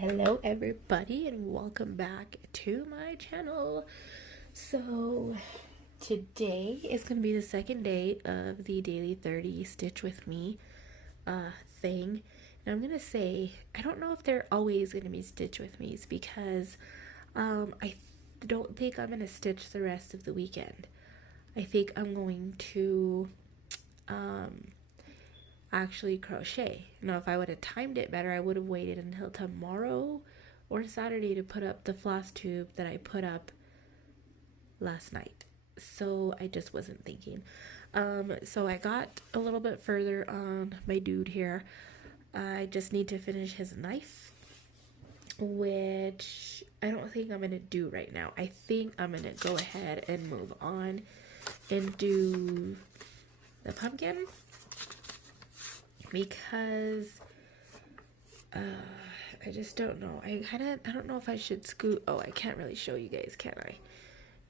Hello everybody and welcome back to my channel. So today is going to be the second day of the daily 30 stitch with me thing. And I'm going to say I don't know if they're always going to be stitch with me's because I don't think I'm going to stitch the rest of the weekend. I think I'm going to actually crochet. Now, if I would have timed it better, I would have waited until tomorrow or Saturday to put up the floss tube that I put up last night. So I just wasn't thinking. So I got a little bit further on my dude here. I just need to finish his knife, which I don't think I'm going to do right now. I think I'm going to go ahead and move on and do the pumpkin. Because I just don't know. I don't know if I should scoot. Oh, I can't really show you guys, can I?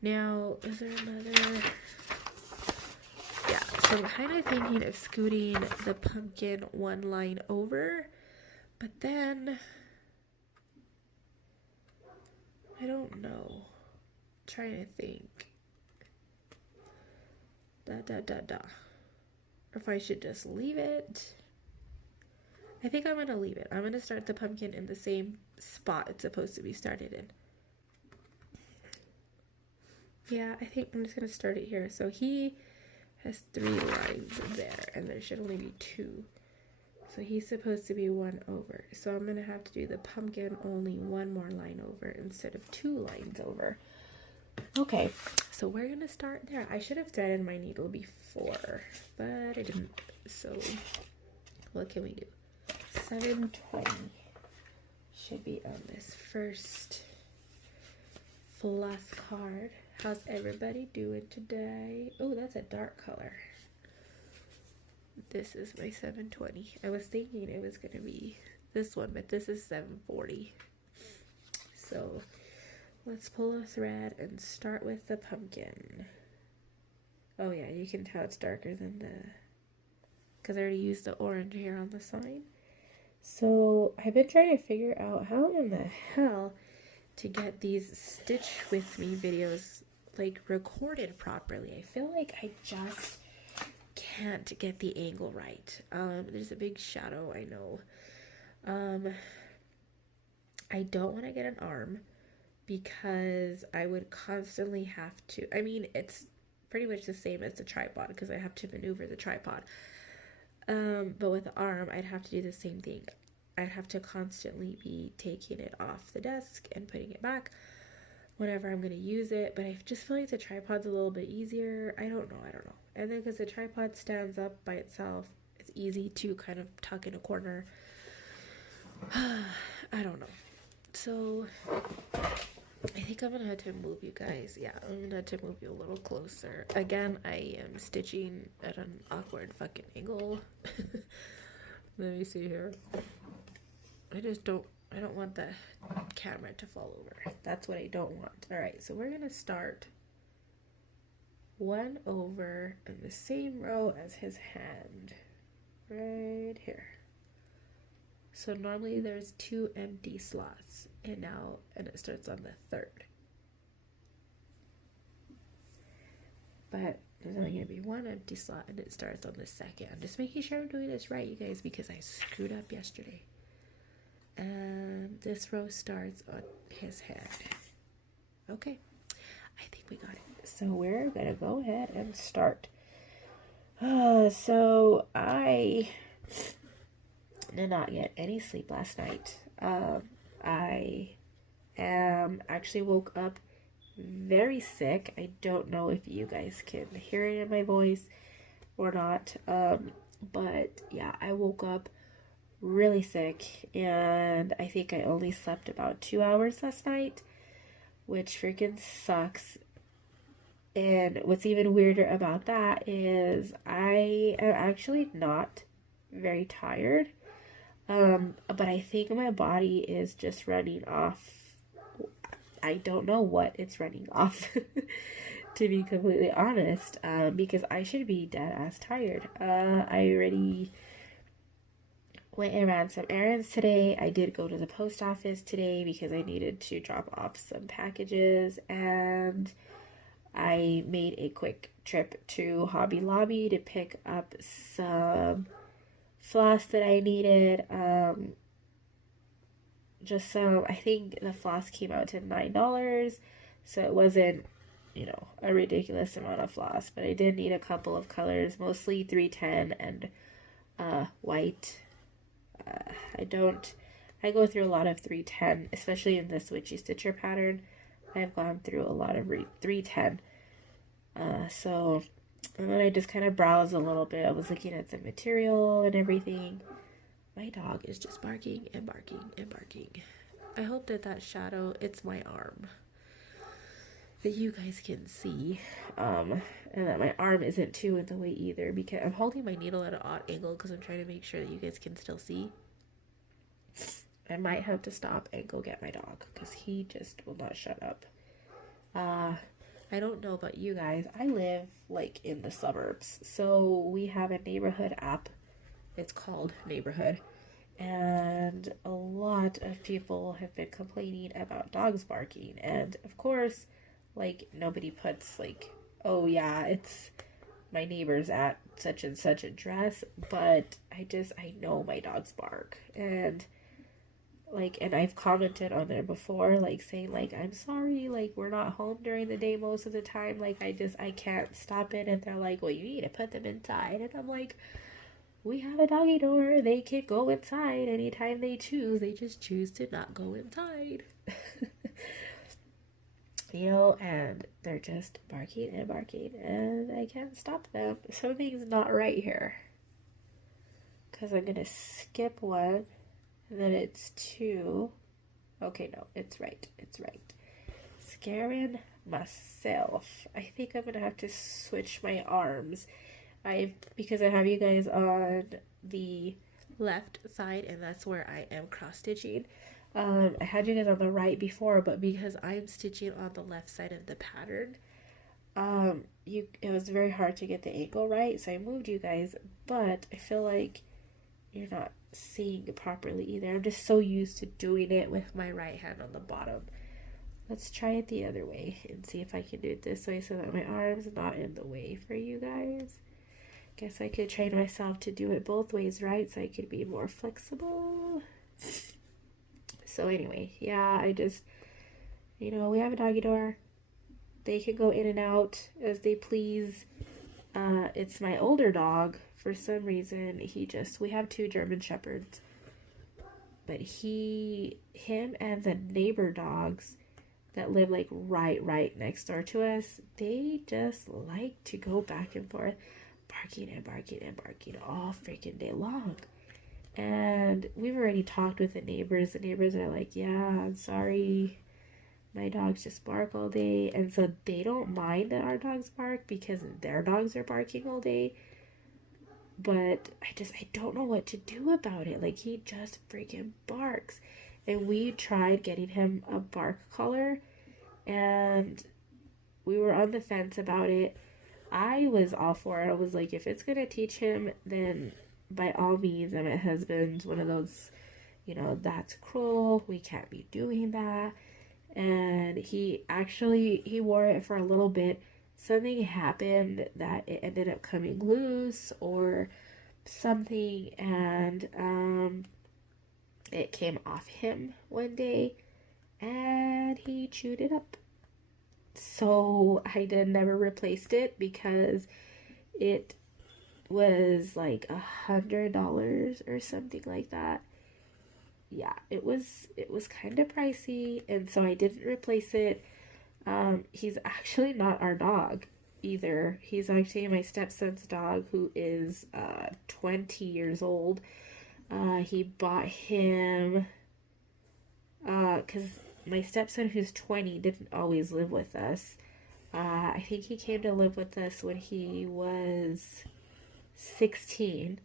Now, is there another? Yeah, so I'm kind of thinking of scooting the pumpkin one line over, but then I don't know. I'm trying to think. Or if I should just leave it. I think I'm going to leave it. I'm going to start the pumpkin in the same spot it's supposed to be started in. Yeah, I think I'm just going to start it here. So he has 3 lines there, and there should only be 2. So he's supposed to be 1 over. So I'm going to have to do the pumpkin only 1 more line over instead of 2 lines over. Okay, so we're going to start there. I should have threaded my needle before, but I didn't. So what can we do? 720 should be on this first floss card. How's everybody doing today? Oh, that's a dark color. This is my 720. I was thinking it was going to be this one, but this is 740. So let's pull a thread and start with the pumpkin. Oh yeah, you can tell it's darker than because I already used the orange here on the sign. So I've been trying to figure out how in the hell to get these Stitch With Me videos like recorded properly. I feel like I just can't get the angle right. There's a big shadow, I know. I don't want to get an arm because I would constantly have to, I mean, it's pretty much the same as the tripod because I have to maneuver the tripod. But with the arm, I'd have to do the same thing. I'd have to constantly be taking it off the desk and putting it back whenever I'm going to use it. But I just feel like the tripod's a little bit easier. I don't know. And then because the tripod stands up by itself, it's easy to kind of tuck in a corner. I don't know. So I think I'm gonna have to move you guys. Yeah, I'm gonna have to move you a little closer. Again, I am stitching at an awkward fucking angle. Let me see here. I don't want the camera to fall over. That's what I don't want. Alright, so we're gonna start 1 over in the same row as his hand. Right here. So normally there's 2 empty slots, and it starts on the 3rd. But there's only going to be 1 empty slot, and it starts on the 2nd. I'm just making sure I'm doing this right, you guys, because I screwed up yesterday. And this row starts on his hand. Okay, I think we got it. So we're going to go ahead and start. So I did not get any sleep last night. I actually woke up very sick. I don't know if you guys can hear it in my voice or not. But yeah, I woke up really sick, and I think I only slept about 2 hours last night, which freaking sucks. And what's even weirder about that is I am actually not very tired. But I think my body is just running off. I don't know what it's running off, to be completely honest, because I should be dead ass tired. I already went and ran some errands today. I did go to the post office today because I needed to drop off some packages, and I made a quick trip to Hobby Lobby to pick up some floss that I needed. Just so I think the floss came out to $9, so it wasn't, you know, a ridiculous amount of floss, but I did need a couple of colors, mostly 310 and white. I go through a lot of 310, especially in this Witchy Stitcher pattern. I've gone through a lot of 310. So, and then I just kind of browsed a little bit. I was looking at the material and everything. My dog is just barking and barking and barking. I hope that shadow, it's my arm, that you guys can see. And that my arm isn't too in the way either, because I'm holding my needle at an odd angle because I'm trying to make sure that you guys can still see. I might have to stop and go get my dog because he just will not shut up. I don't know about you guys. I live like in the suburbs, so we have a neighborhood app. It's called Neighborhood, and a lot of people have been complaining about dogs barking, and of course, like, nobody puts like, oh yeah, it's my neighbor's at such and such address, but I know my dogs bark, and like, and I've commented on there before, like, saying, like, I'm sorry, like, we're not home during the day most of the time, like, I can't stop it, and they're like, well, you need to put them inside, and I'm like, we have a doggy door, they can go inside anytime they choose, they just choose to not go inside. You know, and they're just barking and barking, and I can't stop them. Something's not right here. Because I'm going to skip one, and then it's 2. Okay, no, it's right. It's right. Scaring myself. I think I'm going to have to switch my arms. Because I have you guys on the left side, and that's where I am cross stitching. I had you guys on the right before, but because I'm stitching on the left side of the pattern, it was very hard to get the angle right, so I moved you guys, but I feel like you're not seeing it properly either. I'm just so used to doing it with my right hand on the bottom. Let's try it the other way and see if I can do it this way so that my arm's not in the way for you guys. Guess I could train myself to do it both ways, right? So I could be more flexible. So anyway, yeah, I just, you know, we have a doggy door. They can go in and out as they please. It's my older dog. For some reason, we have 2 German Shepherds. But him and the neighbor dogs that live like right next door to us, they just like to go back and forth, barking and barking and barking all freaking day long. And we've already talked with the neighbors. The neighbors are like, yeah, I'm sorry, my dogs just bark all day. And so they don't mind that our dogs bark because their dogs are barking all day. But I don't know what to do about it. Like, he just freaking barks. And we tried getting him a bark collar, and we were on the fence about it. I was all for it. I was like, if it's gonna teach him, then by all means. And my husband's one of those, you know, that's cruel, we can't be doing that. And he wore it for a little bit. Something happened that it ended up coming loose or something, and it came off him one day, and he chewed it up. So I never replaced it because it was like $100 or something like that. Yeah, it was kind of pricey, and so I didn't replace it. He's actually not our dog either. He's actually my stepson's dog, who is 20 years old. He bought him because my stepson, who's 20, didn't always live with us. I think he came to live with us when he was 16,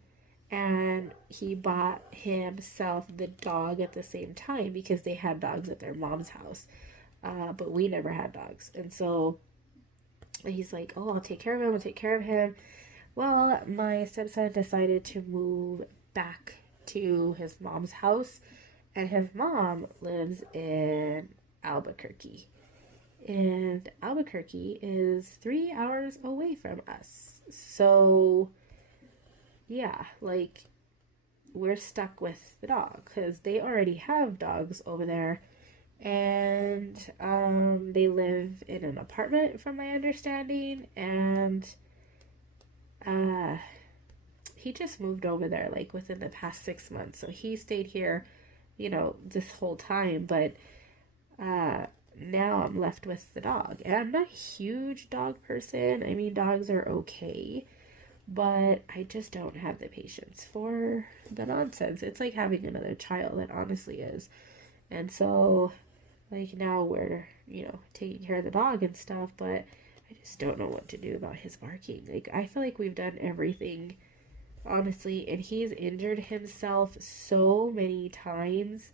and he bought himself the dog at the same time because they had dogs at their mom's house, but we never had dogs. And so he's like, oh, I'll take care of him. Well, my stepson decided to move back to his mom's house, and his mom lives in Albuquerque. And Albuquerque is 3 hours away from us. So, yeah, like, we're stuck with the dog because they already have dogs over there. And they live in an apartment, from my understanding. And he just moved over there, like, within the past 6 months. So he stayed here, you know, this whole time. But now I'm left with the dog. And I'm not a huge dog person. I mean, dogs are okay, but I just don't have the patience for the nonsense. It's like having another child, it honestly is. And so, like, now we're, you know, taking care of the dog and stuff, but I just don't know what to do about his barking. Like, I feel like we've done everything, honestly, and he's injured himself so many times.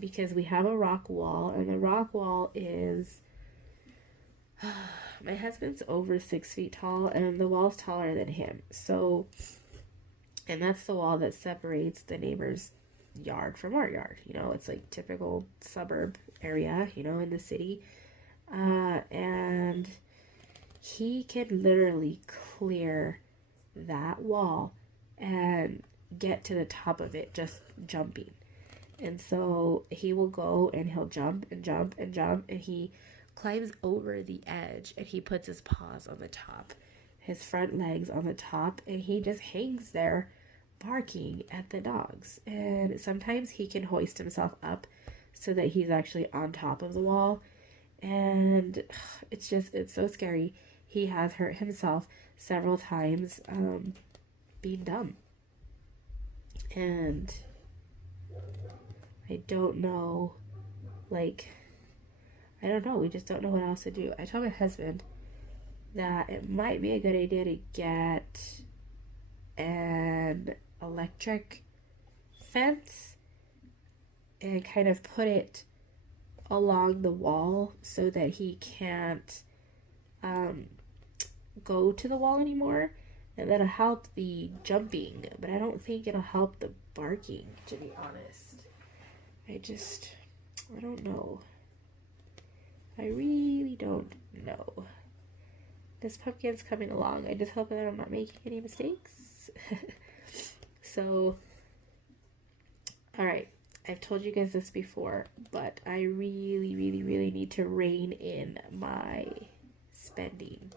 Because we have a rock wall, and the rock wall is, my husband's over 6 feet tall, and the wall's taller than him. So, and that's the wall that separates the neighbor's yard from our yard. You know, it's like typical suburb area, you know, in the city. And he can literally clear that wall and get to the top of it just jumping. And so he will go and he'll jump and jump and jump, and he climbs over the edge, and he puts his paws on the top, his front legs on the top, and he just hangs there barking at the dogs. And sometimes he can hoist himself up so that he's actually on top of the wall. And it's so scary. He has hurt himself several times being dumb. And I don't know, like, I don't know. We just don't know what else to do. I told my husband that it might be a good idea to get an electric fence and kind of put it along the wall so that he can't go to the wall anymore. And that'll help the jumping, but I don't think it'll help the barking, to be honest. I don't know. I really don't know. This pumpkin's coming along. I just hope that I'm not making any mistakes. So, alright. I've told you guys this before, but I really, really, really need to rein in my spending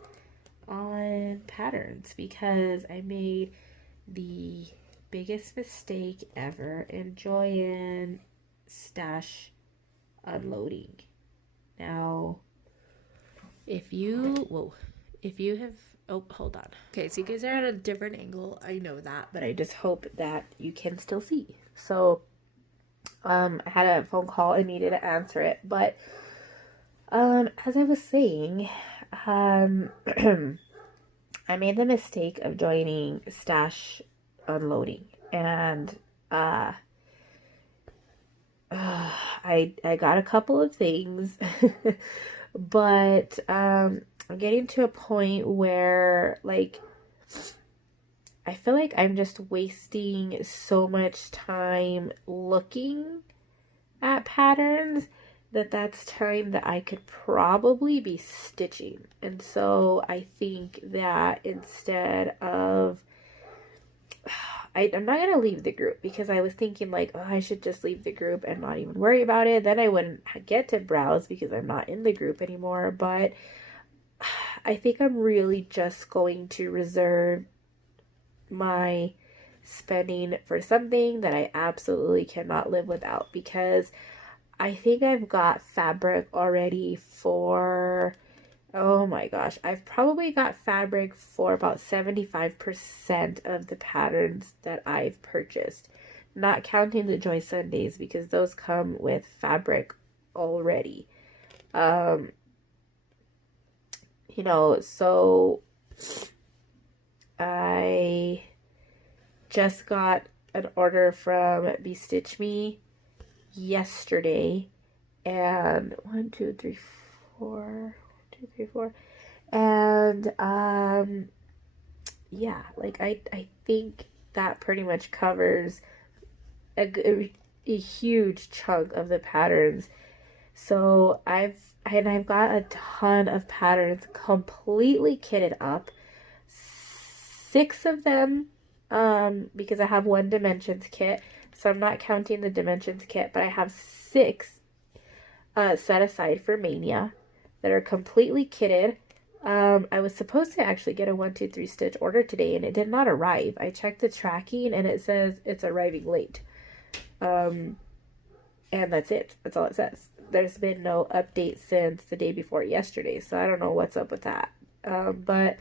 on patterns, because I made the biggest mistake ever enjoying stash unloading. Now, if you have, oh, hold on. Okay, so you guys are at a different angle. I know that, but I just hope that you can still see. So, I had a phone call. I needed to answer it, but, as I was saying, I made the mistake of joining stash unloading, and, I got a couple of things, but I'm getting to a point where, like, I feel like I'm just wasting so much time looking at patterns that's time that I could probably be stitching. And so I think that instead of, I'm not going to leave the group, because I was thinking, like, oh, I should just leave the group and not even worry about it. Then I wouldn't get to browse because I'm not in the group anymore. But I think I'm really just going to reserve my spending for something that I absolutely cannot live without, because I think I've got fabric already for, oh my gosh, I've probably got fabric for about 75% of the patterns that I've purchased, not counting the Joy Sundays, because those come with fabric already. You know, so I just got an order from Stitch Me yesterday, and 1, 2, 3, 4, and yeah, like I think that pretty much covers a huge chunk of the patterns. So I've got a ton of patterns completely kitted up. 6 of them, because I have one dimensions kit, so I'm not counting the dimensions kit, but I have 6 set aside for Mania that are completely kitted. I was supposed to actually get a 1, 2, 3 stitch order today, and it did not arrive. I checked the tracking, and it says it's arriving late. And that's it. That's all it says. There's been no update since the day before yesterday, so I don't know what's up with that. But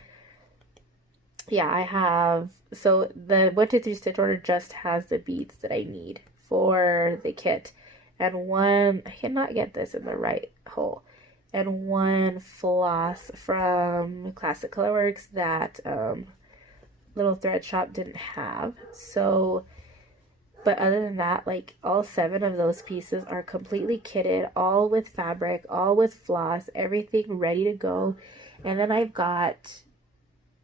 yeah, I have, so the 1, 2, 3 stitch order just has the beads that I need for the kit, and one, I cannot get this in the right hole, and one floss from Classic Colorworks that Little Thread Shop didn't have. So, but other than that, like, all 7 of those pieces are completely kitted, all with fabric, all with floss, everything ready to go. And then I've got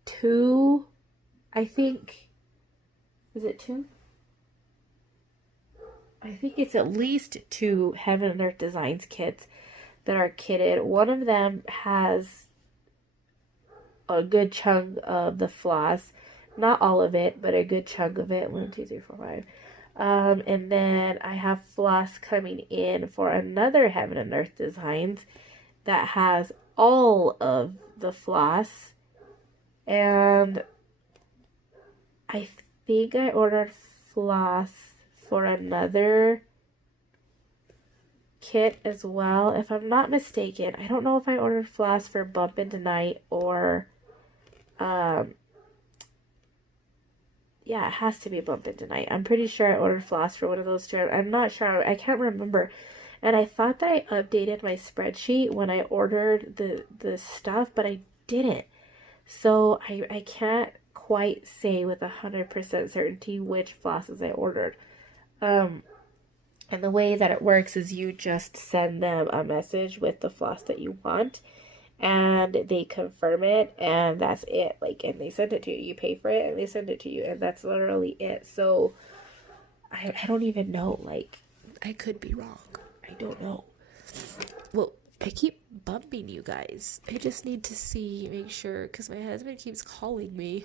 2, I think, is it 2? I think it's at least 2 Heaven and Earth Designs kits that are kitted. One of them has a good chunk of the floss, not all of it, but a good chunk of it. 1, 2, 3, 4, 5. And then I have floss coming in for another Heaven and Earth Designs that has all of the floss. And I think I ordered floss for another kit as well, if I'm not mistaken. I don't know if I ordered floss for Bump Into Night or yeah, it has to be Bump Into Night. I'm pretty sure I ordered floss for one of those 2. I'm not sure. I can't remember. And I thought that I updated my spreadsheet when I ordered the stuff, but I didn't. So I can't quite say with 100% certainty which flosses I ordered. And the way that it works is you just send them a message with the floss that you want, and they confirm it, and that's it. Like, and they send it to you. You pay for it, and they send it to you, and that's literally it. So I don't even know. Like, I could be wrong. I don't know. Well, I keep bumping you guys. I just need to make sure, because my husband keeps calling me.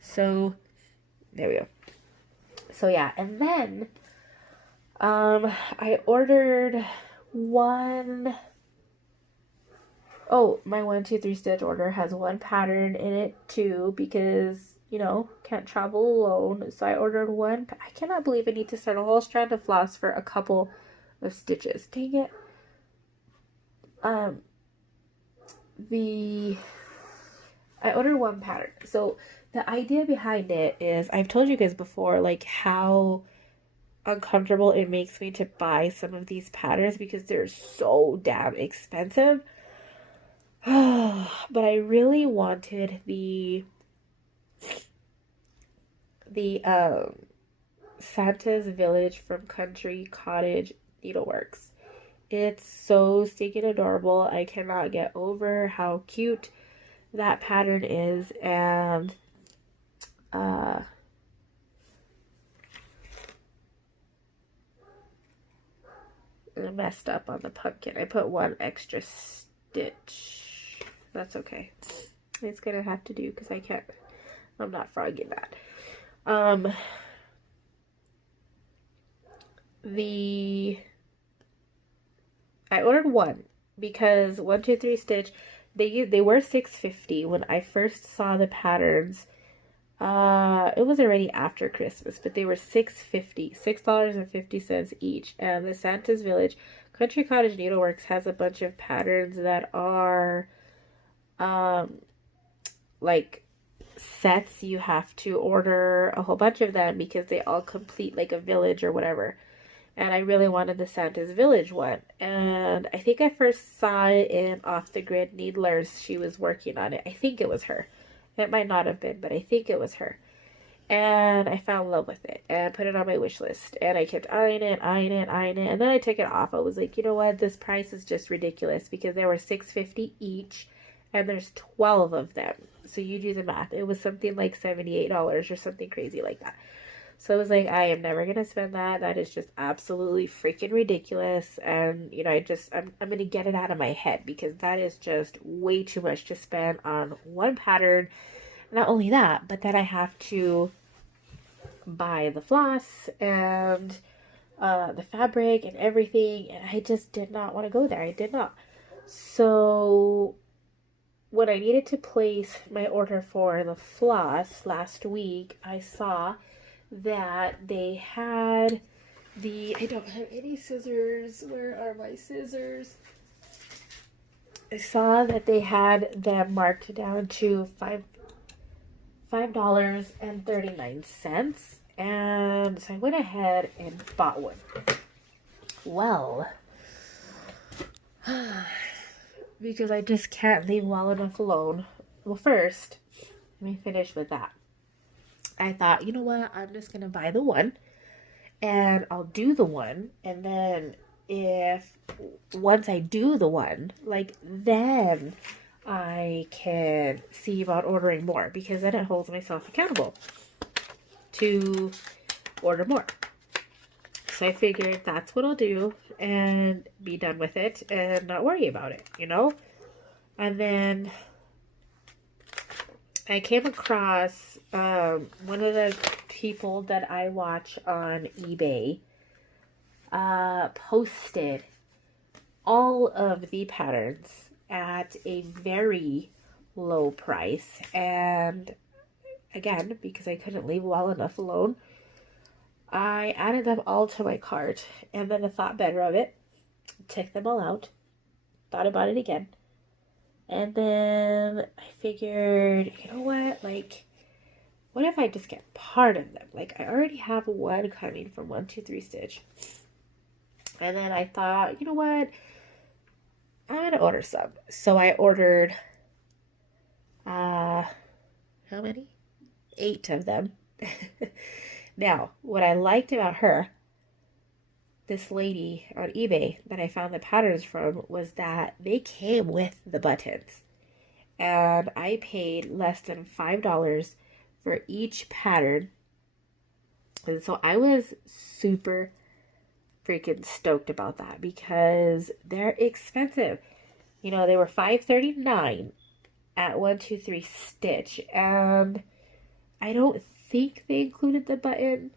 So there we go. So yeah, and then I ordered one. Oh, my 1, 2, 3 stitch order has 1 pattern in it too, because, you know, can't travel alone. So I ordered 1. I cannot believe I need to start a whole strand of floss for a couple of stitches. Dang it. I ordered 1 pattern. So the idea behind it is, I've told you guys before, like, how uncomfortable it makes me to buy some of these patterns because they're so damn expensive. But I really wanted the Santa's Village from Country Cottage Needleworks. It's so stinking adorable. I cannot get over how cute that pattern is. And I messed up on the pumpkin. I put 1 extra stitch. That's okay. It's gonna have to do because I'm not frogging that. I ordered 1 because 1, 2, 3 stitch, they were $6.50 when I first saw the patterns. It was already after Christmas, but they were $6.50, $6.50 each. And the Santa's Village Country Cottage Needleworks has a bunch of patterns that are like sets. You have to order a whole bunch of them because they all complete like a village or whatever. And I really wanted the Santa's Village one. And I think I first saw it in Off the Grid Needlers. She was working on it. I think it was her. It might not have been, but I think it was her. And I fell in love with it and put it on my wish list. And I kept eyeing it. And then I took it off. I was like, you know what? This price is just ridiculous because they were $6.50 each. and there's 12 of them. So you do the math. It was something like $78 or something crazy like that. So I was like, I am never gonna spend that. That is just absolutely freaking ridiculous. And you know, I'm gonna get it out of my head, because that is just way too much to spend on one pattern. Not only that, but then I have to buy the floss and the fabric and everything, and I just did not want to go there. I did not. So when I needed to place my order for the floss last week, I saw that they had I don't have any scissors. Where are my scissors? I saw that they had them marked down to $5.39, and so I went ahead and bought one. Well, because I just can't leave well enough alone. Well, first, let me finish with that. I thought, you know what, I'm just going to buy the one, and I'll do the one, and then once I do the one, like, then I can see about ordering more, because then it holds myself accountable to order more. So I figured that's what I'll do and be done with it and not worry about it, you know? And then I came across one of the people that I watch on eBay posted all of the patterns at a very low price. And again, because I couldn't leave well enough alone, I added them all to my cart, and then I thought better of it, took them all out, thought about it again, and then I figured, you know what, like, what if I just get part of them? Like, I already have one coming from 123 Stitch, and then I thought, you know what, I'm going to order some. So I ordered, how many? 8 of them. Now, what I liked about her, this lady on eBay that I found the patterns from, was that they came with the buttons. And I paid less than $5 for each pattern. And so I was super freaking stoked about that, because they're expensive. You know, they were $5.39 at 123 Stitch. And I don't think they included the button.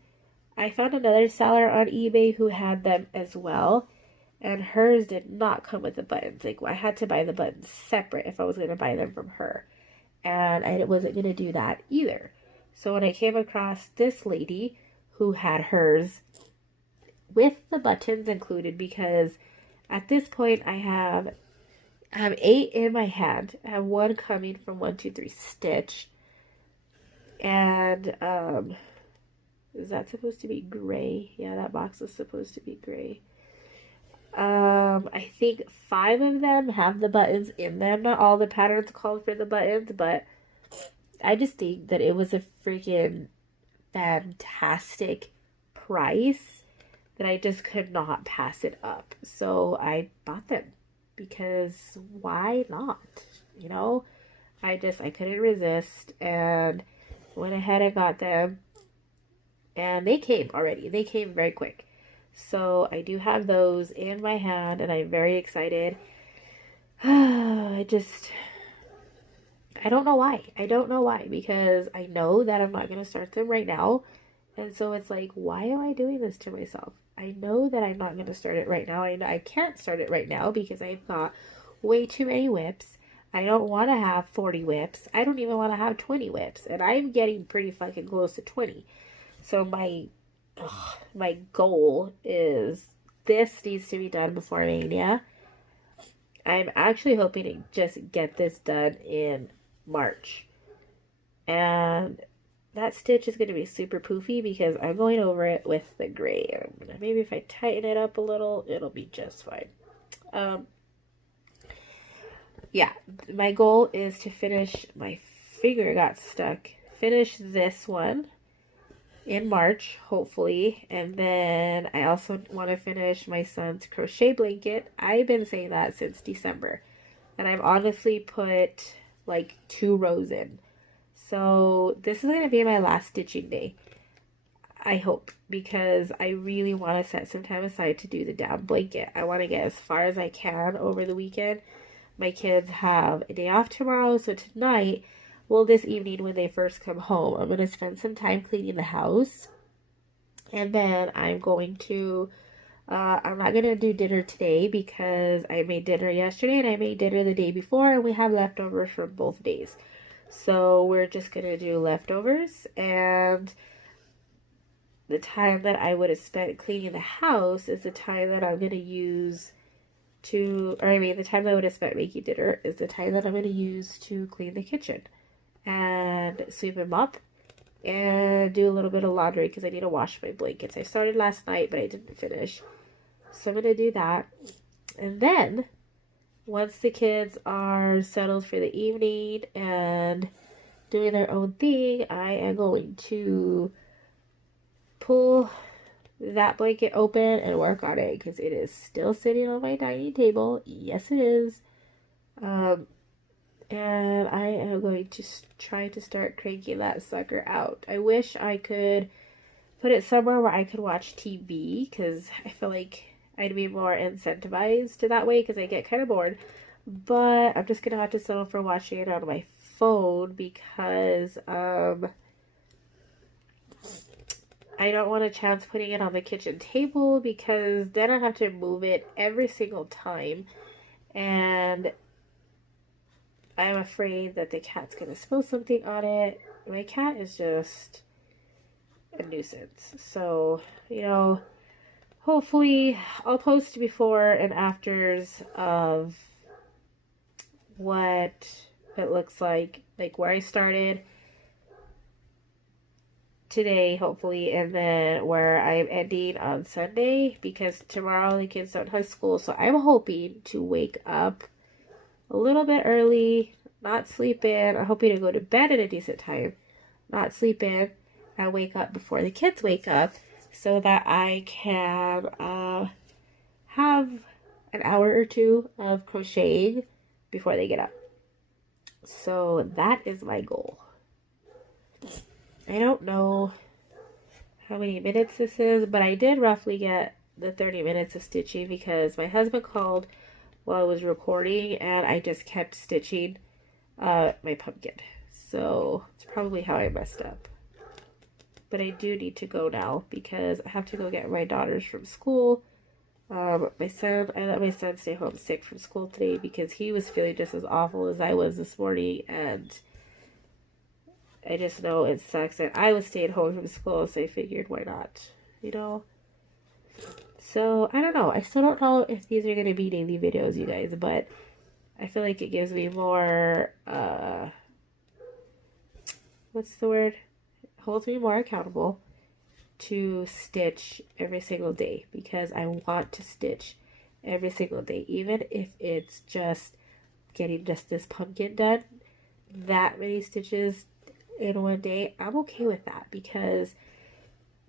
I found another seller on eBay who had them as well, and hers did not come with the buttons. Like, I had to buy the buttons separate if I was going to buy them from her, and I wasn't going to do that either. So when I came across this lady who had hers with the buttons included, because at this point I have 8 in my hand. I have one coming from 123 Stitch. And, is that supposed to be gray? Yeah, that box is supposed to be gray. I think 5 of them have the buttons in them. Not all the patterns called for the buttons, but I just think that it was a freaking fantastic price that I just could not pass it up. So I bought them, because why not? You know, I couldn't resist, and went ahead and got them, and they came already. They came very quick. So I do have those in my hand, and I'm very excited. I don't know why. I don't know why, because I know that I'm not going to start them right now. And so it's like, why am I doing this to myself? I know that I'm not going to start it right now. I can't start it right now because I've got way too many whips. I don't want to have 40 whips. I don't even want to have 20 whips. And I'm getting pretty fucking close to 20. So my goal is, this needs to be done before Mania. I'm actually hoping to just get this done in March. And that stitch is going to be super poofy, because I'm going over it with the gray. Maybe if I tighten it up a little, it'll be just fine. Yeah, my goal is to finish, my finger got stuck, finish this one in March, hopefully. And then I also want to finish my son's crochet blanket. I've been saying that since December. and I've honestly put like 2 rows in. So this is going to be my last stitching day, I hope, because I really want to set some time aside to do the down blanket. I want to get as far as I can over the weekend. My kids have a day off tomorrow, so tonight, well, this evening when they first come home, I'm going to spend some time cleaning the house. And then I'm going to, I'm not going to do dinner today because I made dinner yesterday and I made dinner the day before, and we have leftovers from both days. So we're just going to do leftovers, and the time that I would have spent cleaning the house is the time that I'm going to use to, or I mean, the time that I would have spent making dinner is the time that I'm going to use to clean the kitchen and sweep and mop and do a little bit of laundry because I need to wash my blankets. I started last night, but I didn't finish. So I'm going to do that. And then once the kids are settled for the evening and doing their own thing, I am going to pull that blanket open and work on it because it is still sitting on my dining table. Yes, it is. And I am going to try to start cranking that sucker out. I wish I could put it somewhere where I could watch TV because I feel like I'd be more incentivized to that way because I get kind of bored. But I'm just going to have to settle for watching it on my phone because I don't want a chance putting it on the kitchen table because then I have to move it every single time. And I'm afraid that the cat's going to spill something on it. My cat is just a nuisance. So, you know, hopefully I'll post before and afters of what it looks like where I started today, hopefully, and then where I'm ending on Sunday, because tomorrow the kids don't have school. So I'm hoping to wake up a little bit early, not sleep in. I'm hoping to go to bed at a decent time, not sleep in, and wake up before the kids wake up so that I can have an hour or two of crocheting before they get up. So that is my goal. I don't know how many minutes this is, but I did roughly get the 30 minutes of stitching because my husband called while I was recording and I just kept stitching my pumpkin. So it's probably how I messed up. But I do need to go now because I have to go get my daughters from school. I let my son stay home sick from school today because he was feeling just as awful as I was this morning, and I just know it sucks that I was staying home from school, so I figured why not, you know? So, I don't know. I still don't know if these are going to be daily videos, you guys, but I feel like it gives me more, what's the word? It holds me more accountable to stitch every single day because I want to stitch every single day, even if it's just getting just this pumpkin done, that many stitches in one day, I'm okay with that because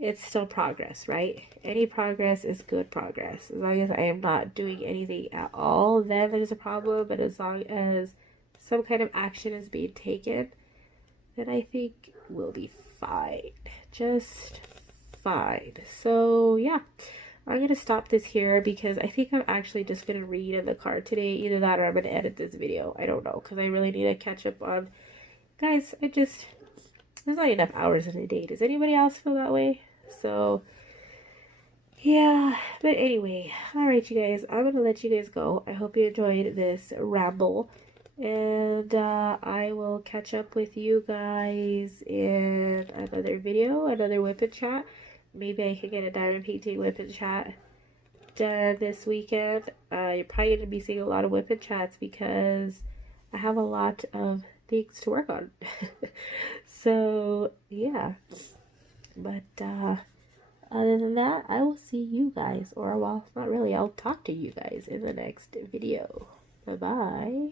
it's still progress, right? Any progress is good progress. As long as I am not doing anything at all, then there's a problem. But as long as some kind of action is being taken, then I think we'll be fine. Just fine. So yeah, I'm going to stop this here because I think I'm actually just going to read in the car today. Either that or I'm going to edit this video. I don't know because I really need to catch up on, guys, there's not enough hours in a day. Does anybody else feel that way? So, yeah. But anyway, alright, you guys. I'm going to let you guys go. I hope you enjoyed this ramble. And I will catch up with you guys in another video, another whip and chat. Maybe I can get a diamond painting whip and chat done this weekend. You're probably going to be seeing a lot of whip and chats because I have a lot of things to work on. So yeah, but other than that, I will see you guys, or well, not really, I'll talk to you guys in the next video. Bye bye.